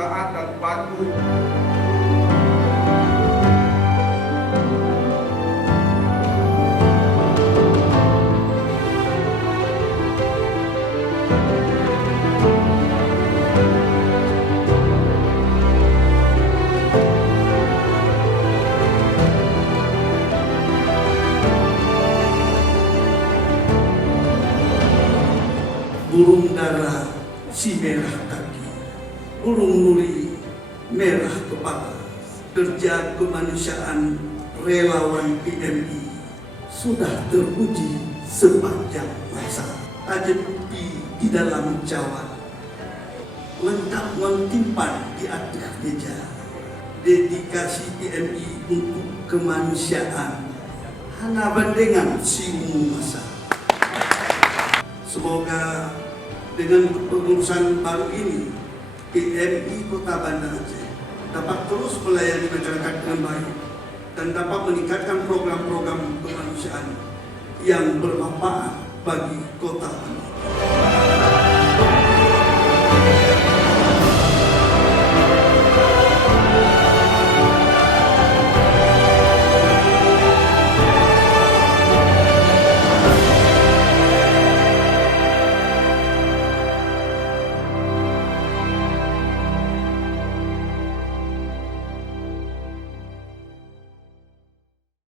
taat dan patuh. Burung dara si merah kaki, burung nuri merah kepala, kerja kemanusiaan relawan PMI sudah teruji sepanjang masa. Ada bukti di dalam cawan, lengkap mentimpan di atas meja. Dedikasi PMI untuk kemanusiaan hana bandengan siung masa. Semoga dengan kepengurusan baru ini, PMI Kota Banda Aceh dapat terus melayani masyarakat dengan baik dan dapat meningkatkan program-program kemanusiaan yang bermanfaat bagi Kota Banda.